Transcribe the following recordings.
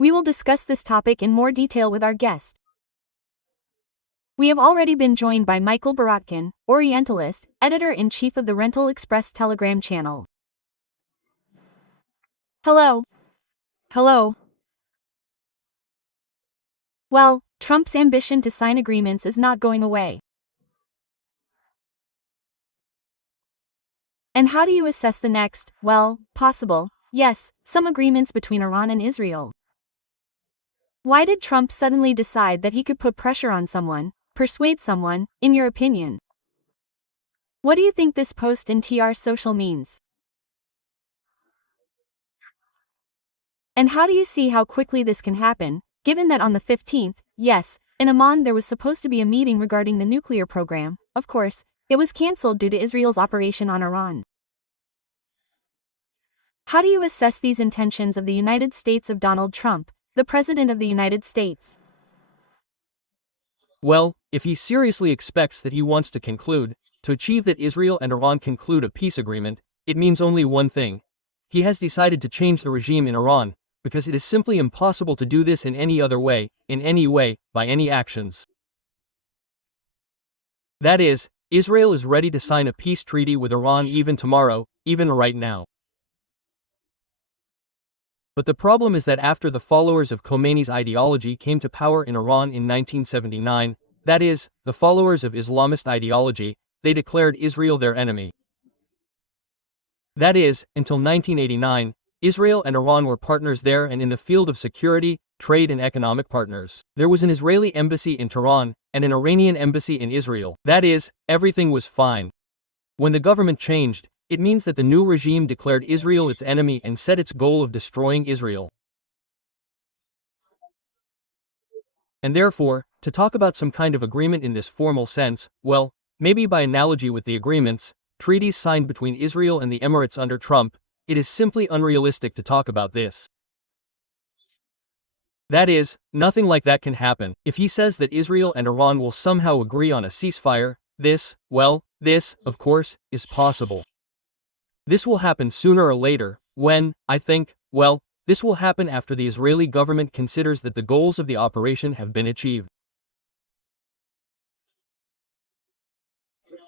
We will discuss this topic in more detail with our guest. We have already been joined by Michael Borodkін, Orientalist, Editor-in-Chief of the Rental Express Telegram channel. Hello. Hello. Well, Trump's ambition to sign agreements is not going away. And how do you assess the next, possible, yes, some agreements between Iran and Israel? Why did Trump suddenly decide that he could put pressure on someone, persuade someone, in your opinion? What do you think this post in TR Social means? And how do you see how quickly this can happen, given that on the 15th, yes, in Amman there was supposed to be a meeting regarding the nuclear program? Of course, it was cancelled due to Israel's operation on Iran. How do you assess these intentions of the United States of Donald Trump, the President of the United States? Well, if he seriously expects that he wants to achieve that Israel and Iran conclude a peace agreement, it means only one thing. He has decided to change the regime in Iran, because it is simply impossible to do this in any other way, by any actions. That is, Israel is ready to sign a peace treaty with Iran even tomorrow, even right now. But the problem is that after the followers of Khomeini's ideology came to power in Iran in 1979, that is, the followers of Islamist ideology, they declared Israel their enemy. That is, until 1989, Israel and Iran were partners there and in the field of security, trade and economic partners. There was an Israeli embassy in Tehran and an Iranian embassy in Israel. That is, everything was fine. When the government changed, it means that the new regime declared Israel its enemy and set its goal of destroying Israel. And therefore, to talk about some kind of agreement in this formal sense, well, maybe by analogy with the agreements, treaties signed between Israel and the Emirates under Trump, it is simply unrealistic to talk about this. That is, nothing like that can happen. If he says that Israel and Iran will somehow agree on a ceasefire, this, of course, is possible. This will happen sooner or later, when, I think, this will happen after the Israeli government considers that the goals of the operation have been achieved.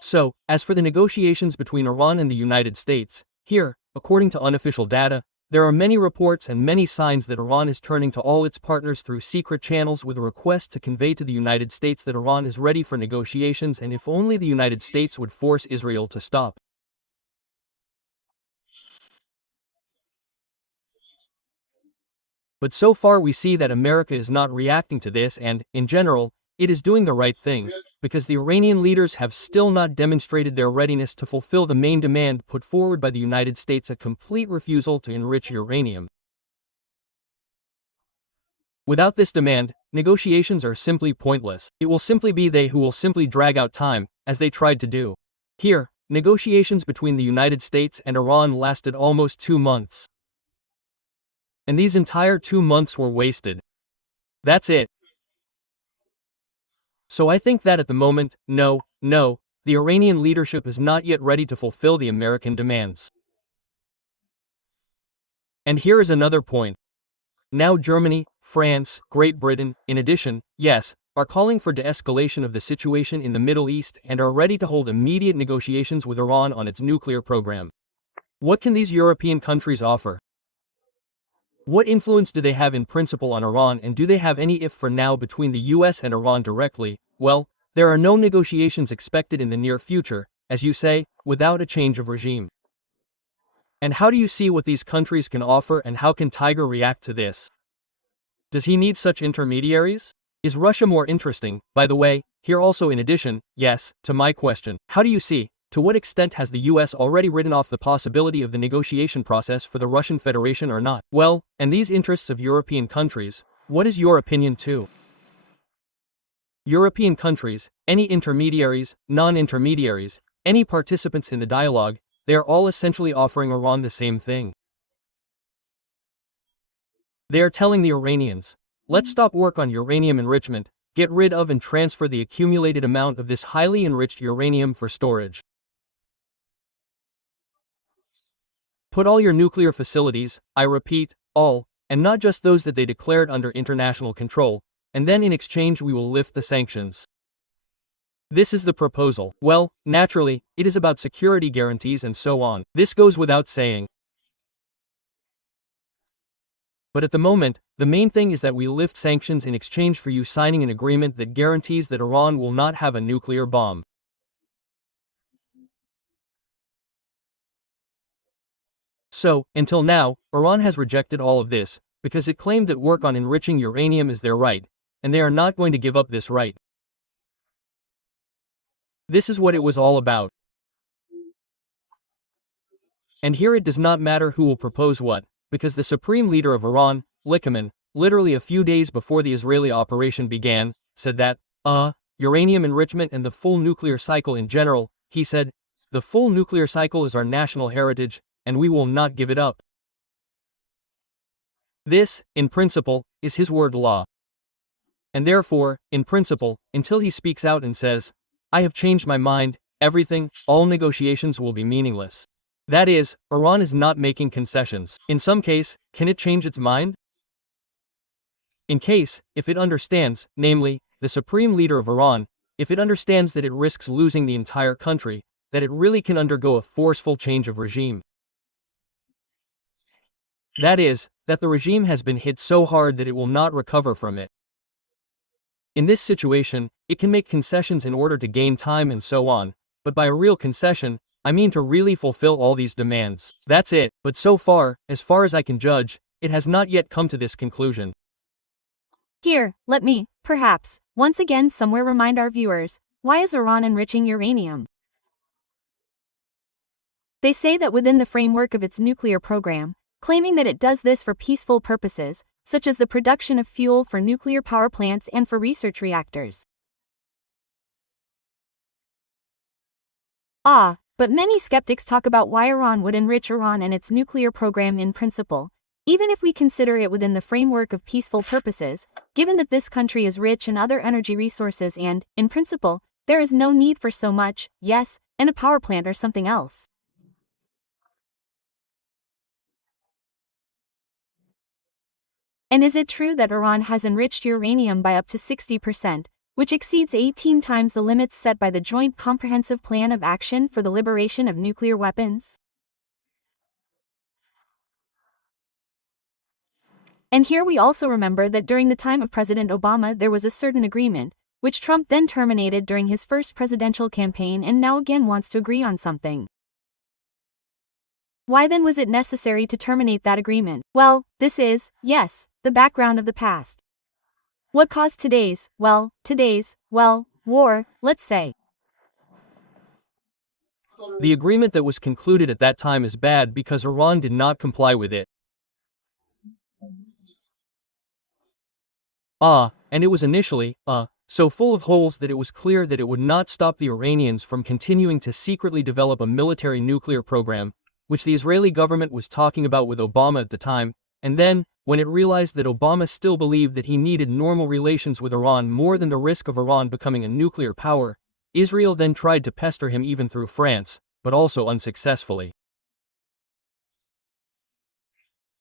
So, as for the negotiations between Iran and the United States, here, according to unofficial data, there are many reports and many signs that Iran is turning to all its partners through secret channels with a request to convey to the United States that Iran is ready for negotiations and if only the United States would force Israel to stop. But so far we see that America is not reacting to this and, in general, it is doing the right thing, because the Iranian leaders have still not demonstrated their readiness to fulfill the main demand put forward by the United States, a complete refusal to enrich uranium. Without this demand, negotiations are simply pointless. It will simply be they who will simply drag out time, as they tried to do. Here, negotiations between the United States and Iran lasted almost 2 months. And these entire 2 months were wasted. That's it. So I think that at the moment, no, the Iranian leadership is not yet ready to fulfill the American demands. And here is another point. Now Germany, France, Great Britain, in addition, are calling for de-escalation of the situation in the Middle East and are ready to hold immediate negotiations with Iran on its nuclear program. What can these European countries offer? What influence do they have in principle on Iran, and do they have any if for now between the US and Iran directly? Well, there are no negotiations expected in the near future, as you say, without a change of regime. And how do you see what these countries can offer, and how can Tiger react to this? Does he need such intermediaries? Is Russia more interesting? By the way, here also in addition, to my question, how do you see, to what extent has the US already written off the possibility of the negotiation process for the Russian Federation or not? Well, and these interests of European countries, what is your opinion too? European countries, any intermediaries, non-intermediaries, any participants in the dialogue, they are all essentially offering Iran the same thing. They are telling the Iranians, let's stop work on uranium enrichment, get rid of and transfer the accumulated amount of this highly enriched uranium for storage. Put all your nuclear facilities, I repeat, all, and not just those that they declared under international control, and then in exchange we will lift the sanctions. This is the proposal. Well, naturally, it is about security guarantees and so on. This goes without saying. But at the moment, the main thing is that we lift sanctions in exchange for you signing an agreement that guarantees that Iran will not have a nuclear bomb. So, until now, Iran has rejected all of this, because it claimed that work on enriching uranium is their right, and they are not going to give up this right. This is what it was all about. And here it does not matter who will propose what, because the supreme leader of Iran, Liqman, literally a few days before the Israeli operation began, said that, uranium enrichment and the full nuclear cycle in general, he said, the full nuclear cycle is our national heritage, and we will not give it up. This, in principle, is his word law. And therefore, in principle, until he speaks out and says, I have changed my mind, all negotiations will be meaningless. That is, Iran is not making concessions. In some case, can it change its mind? In case, if it understands, namely, the supreme leader of Iran, if it understands that it risks losing the entire country, that it really can undergo a forceful change of regime. That is, that the regime has been hit so hard that it will not recover from it. In this situation, it can make concessions in order to gain time and so on, but by a real concession, I mean to really fulfill all these demands. That's it, but so far as I can judge, it has not yet come to this conclusion. Here, let me, perhaps, once again somewhere remind our viewers, why is Iran enriching uranium? They say that within the framework of its nuclear program, claiming that it does this for peaceful purposes, such as the production of fuel for nuclear power plants and for research reactors. But many skeptics talk about why Iran would enrich Iran and its nuclear program in principle, even if we consider it within the framework of peaceful purposes, given that this country is rich in other energy resources and, in principle, there is no need for so much, and a power plant or something else. And is it true that Iran has enriched uranium by up to 60%, which exceeds 18 times the limits set by the Joint Comprehensive Plan of Action for the Liberation of Nuclear Weapons? And here we also remember that during the time of President Obama there was a certain agreement, which Trump then terminated during his first presidential campaign and now again wants to agree on something. Why then was it necessary to terminate that agreement? Well, this is, the background of the past. What caused today's war, let's say? The agreement that was concluded at that time is bad because Iran did not comply with it. And it was initially, so full of holes that it was clear that it would not stop the Iranians from continuing to secretly develop a military nuclear program, which the Israeli government was talking about with Obama at the time, and then, when it realized that Obama still believed that he needed normal relations with Iran more than the risk of Iran becoming a nuclear power, Israel then tried to pester him even through France, but also unsuccessfully.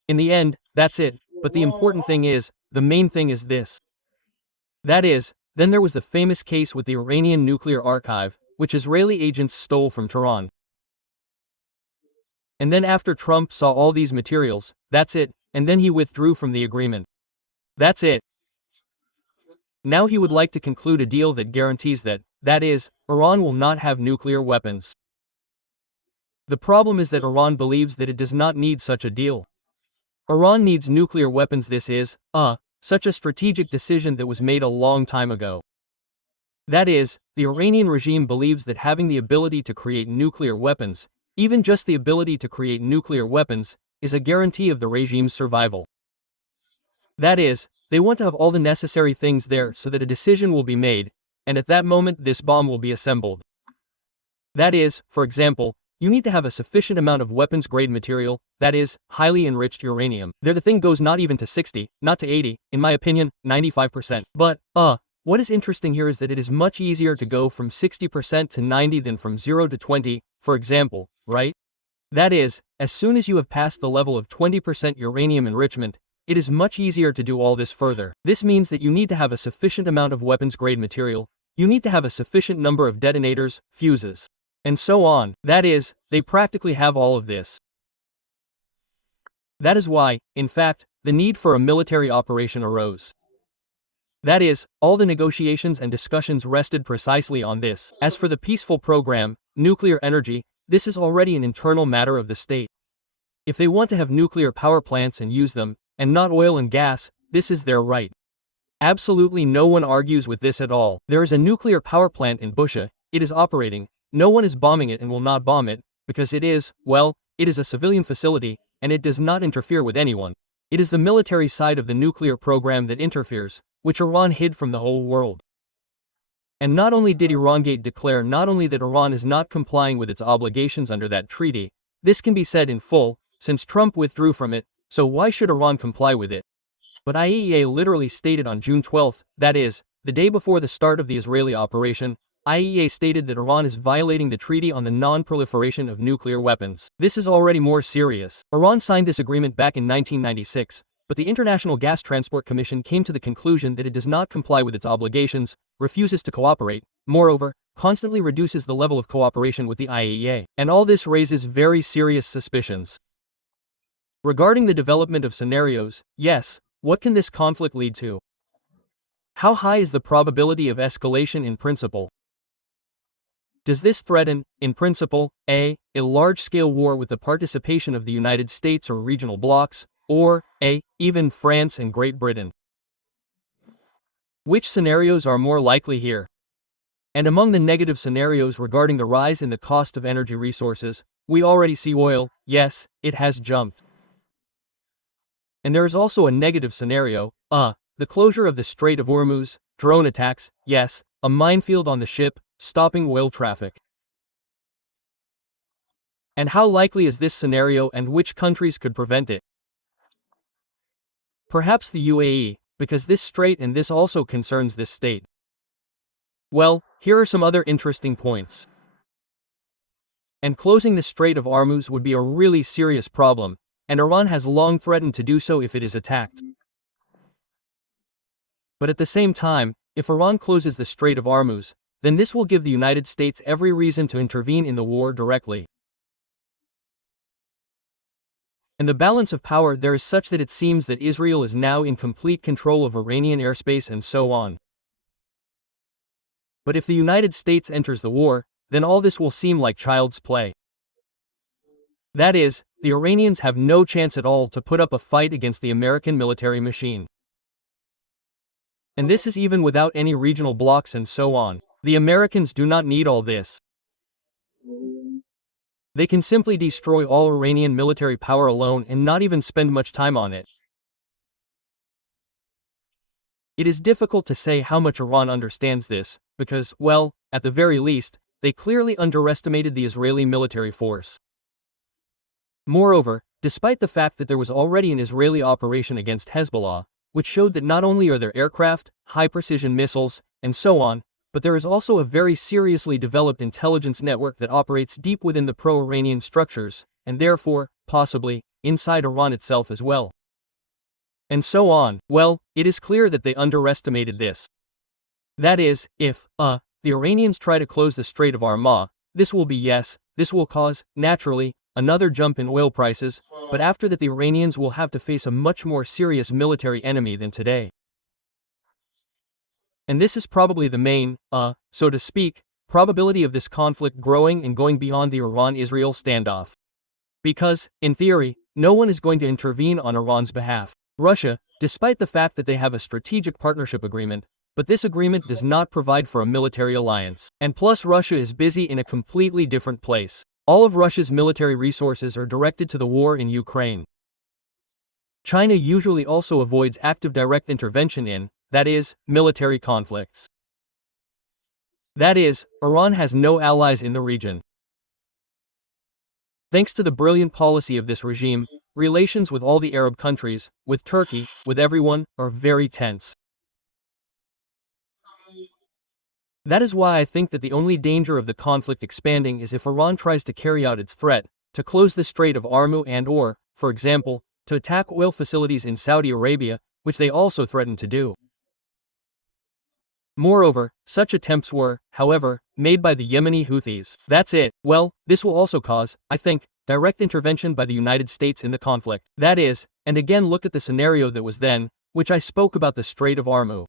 In the end, that's it, but the important thing is, the main thing is this. That is, then there was the famous case with the Iranian nuclear archive, which Israeli agents stole from Tehran. And then after Trump saw all these materials, that's it, and then he withdrew from the agreement. That's it. Now he would like to conclude a deal that guarantees that is, Iran will not have nuclear weapons. The problem is that Iran believes that it does not need such a deal. Iran needs nuclear weapons. This is, such a strategic decision that was made a long time ago. That is, the Iranian regime believes that having the ability to create nuclear weapons, even just the ability to create nuclear weapons, is a guarantee of the regime's survival. That is, they want to have all the necessary things there so that a decision will be made, and at that moment this bomb will be assembled. That is, for example, you need to have a sufficient amount of weapons-grade material, that is, highly enriched uranium. There the thing goes not even to 60, not to 80, in my opinion, 95%. But, what is interesting here is that it is much easier to go from 60% to 90 than from 0 to 20, for example, right? That is, as soon as you have passed the level of 20% uranium enrichment, it is much easier to do all this further. This means that you need to have a sufficient amount of weapons-grade material, you need to have a sufficient number of detonators, fuses, and so on. That is, they practically have all of this. That is why, in fact, the need for a military operation arose. That is, all the negotiations and discussions rested precisely on this. As for the peaceful program, nuclear energy, this is already an internal matter of the state. If they want to have nuclear power plants and use them, and not oil and gas, this is their right. Absolutely no one argues with this at all. There is a nuclear power plant in Bushehr, it is operating, no one is bombing it and will not bomb it, because it is, well, it is a civilian facility, and it does not interfere with anyone. It is the military side of the nuclear program that interferes, which Iran hid from the whole world. And not only did Irangate declare not only that Iran is not complying with its obligations under that treaty, this can be said in full, since Trump withdrew from it, so why should Iran comply with it? But IAEA literally stated on June 12, that is, the day before the start of the Israeli operation, IAEA stated that Iran is violating the Treaty on the Non-Proliferation of Nuclear Weapons. This is already more serious. Iran signed this agreement back in 1996, but the International Gas Transport Commission came to the conclusion that it does not comply with its obligations, refuses to cooperate, moreover, constantly reduces the level of cooperation with the IAEA. And all this raises very serious suspicions. Regarding the development of scenarios, yes, what can this conflict lead to? How high is the probability of escalation in principle? Does this threaten, in principle, a large-scale war with the participation of the United States or regional blocs, or even France and Great Britain? Which scenarios are more likely here? And among the negative scenarios regarding the rise in the cost of energy resources, we already see oil, yes, it has jumped. And there is also a negative scenario, the closure of the Strait of Hormuz, drone attacks, yes, a minefield on the ship, stopping oil traffic. And how likely is this scenario and which countries could prevent it? Perhaps the UAE, because this strait and this also concerns this state. Well, here are some other interesting points. And closing the Strait of Hormuz would be a really serious problem, and Iran has long threatened to do so if it is attacked. But at the same time, if Iran closes the Strait of Hormuz, then this will give the United States every reason to intervene in the war directly. And the balance of power there is such that it seems that Israel is now in complete control of Iranian airspace and so on. But if the United States enters the war, then all this will seem like child's play. That is, the Iranians have no chance at all to put up a fight against the American military machine. And this is even without any regional blocs and so on. The Americans do not need all this. They can simply destroy all Iranian military power alone and not even spend much time on it. It is difficult to say how much Iran understands this, because, well, at the very least, they clearly underestimated the Israeli military force. Moreover, despite the fact that there was already an Israeli operation against Hezbollah, which showed that not only are there aircraft, high-precision missiles, and so on, but there is also a very seriously developed intelligence network that operates deep within the pro-Iranian structures, and therefore, possibly, inside Iran itself as well. And so on. Well, it is clear that they underestimated this. That is, if, the Iranians try to close the Strait of Hormuz, this will be yes, this will cause, naturally, another jump in oil prices, but after that the Iranians will have to face a much more serious military enemy than today. And this is probably the main, so to speak, probability of this conflict growing and going beyond the Iran-Israel standoff. Because, in theory, no one is going to intervene on Iran's behalf. Russia, despite the fact that they have a strategic partnership agreement, but this agreement does not provide for a military alliance. And plus Russia is busy in a completely different place. All of Russia's military resources are directed to the war in Ukraine. China usually also avoids active direct intervention in, that is, military conflicts. That is, Iran has no allies in the region. Thanks to the brilliant policy of this regime, relations with all the Arab countries, with Turkey, with everyone, are very tense. That is why I think that the only danger of the conflict expanding is if Iran tries to carry out its threat, to close the Strait of Hormuz and or, for example, to attack oil facilities in Saudi Arabia, which they also threatened to do. Moreover, such attempts were, however, made by the Yemeni Houthis. That's it. Well, this will also cause, I think, direct intervention by the United States in the conflict. That is, and again look at the scenario that was then, which I spoke about the Strait of Hormuz.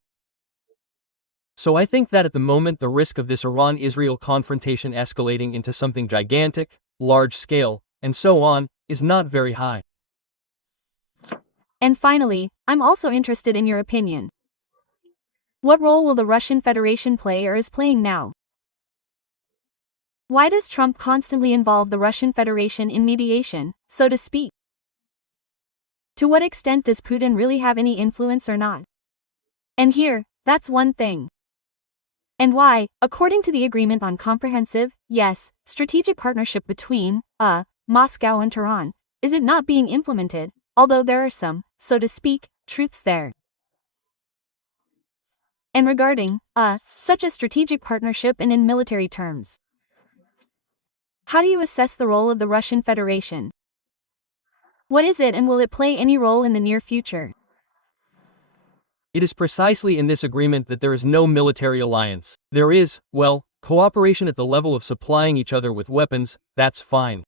So I think that at the moment the risk of this Iran-Israel confrontation escalating into something gigantic, large-scale, and so on, is not very high. And finally, I'm also interested in your opinion. What role will the Russian Federation play or is playing now? Why does Trump constantly involve the Russian Federation in mediation, so to speak? To what extent does Putin really have any influence or not? And here, that's one thing. And why, according to the agreement on comprehensive, yes, strategic partnership between, Moscow and Tehran, is it not being implemented, although there are some, so to speak, truths there. And regarding, such a strategic partnership and in military terms, how do you assess the role of the Russian Federation? What is it and will it play any role in the near future? It is precisely in this agreement that there is no military alliance. There is, well, cooperation at the level of supplying each other with weapons, that's fine.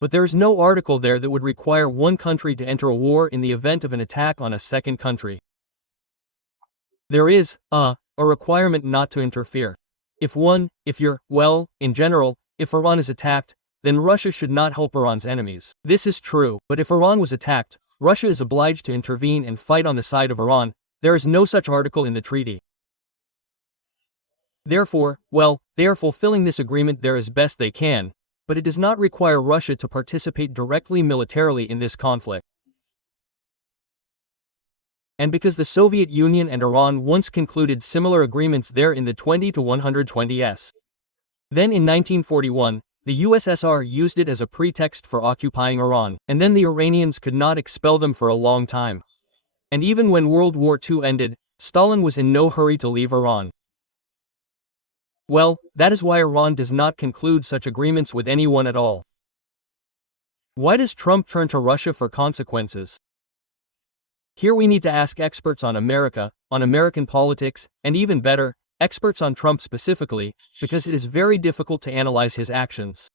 But there is no article there that would require one country to enter a war in the event of an attack on a second country. There is, a requirement not to interfere. If in general, if Iran is attacked, then Russia should not help Iran's enemies. This is true, but if Iran was attacked, Russia is obliged to intervene and fight on the side of Iran. There is no such article in the treaty. Therefore, they are fulfilling this agreement there as best they can, but it does not require Russia to participate directly militarily in this conflict. And because the Soviet Union and Iran once concluded similar agreements there in the 20 to 120s. Then in 1941, the USSR used it as a pretext for occupying Iran, and then the Iranians could not expel them for a long time. And even when World War II ended, Stalin was in no hurry to leave Iran. Well, that is why Iran does not conclude such agreements with anyone at all. Why does Trump turn to Russia for consequences? Here we need to ask experts on America, on American politics, and even better, experts on Trump specifically, because it is very difficult to analyze his actions.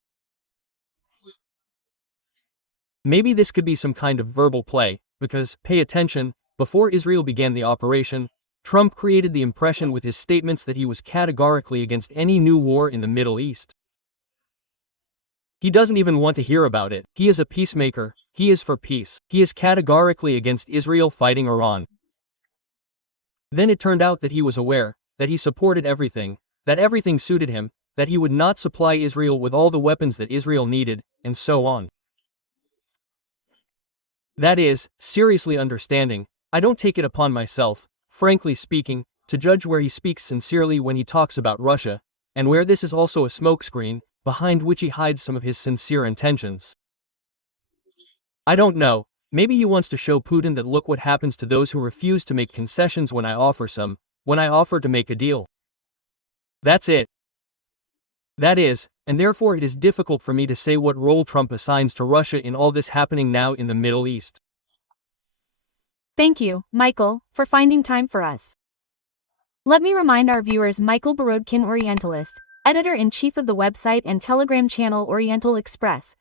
Maybe this could be some kind of verbal play, because, pay attention, before Israel began the operation, Trump created the impression with his statements that he was categorically against any new war in the Middle East. He doesn't even want to hear about it. He is a peacemaker, he is for peace. He is categorically against Israel fighting Iran. Then it turned out that he was aware, that he supported everything, that everything suited him, that he would not supply Israel with all the weapons that Israel needed, and so on. That is, seriously understanding, I don't take it upon myself, frankly speaking, to judge where he speaks sincerely when he talks about Russia, and where this is also a smokescreen, behind which he hides some of his sincere intentions. I don't know, maybe he wants to show Putin that look what happens to those who refuse to make concessions when I offer some, when I offer to make a deal. That's it. That is, and therefore it is difficult for me to say what role Trump assigns to Russia in all this happening now in the Middle East. Thank you, Michael, for finding time for us. Let me remind our viewers Michaël Borодkін, Orientalist, editor-in-chief of the website and Telegram channel Oriental Express,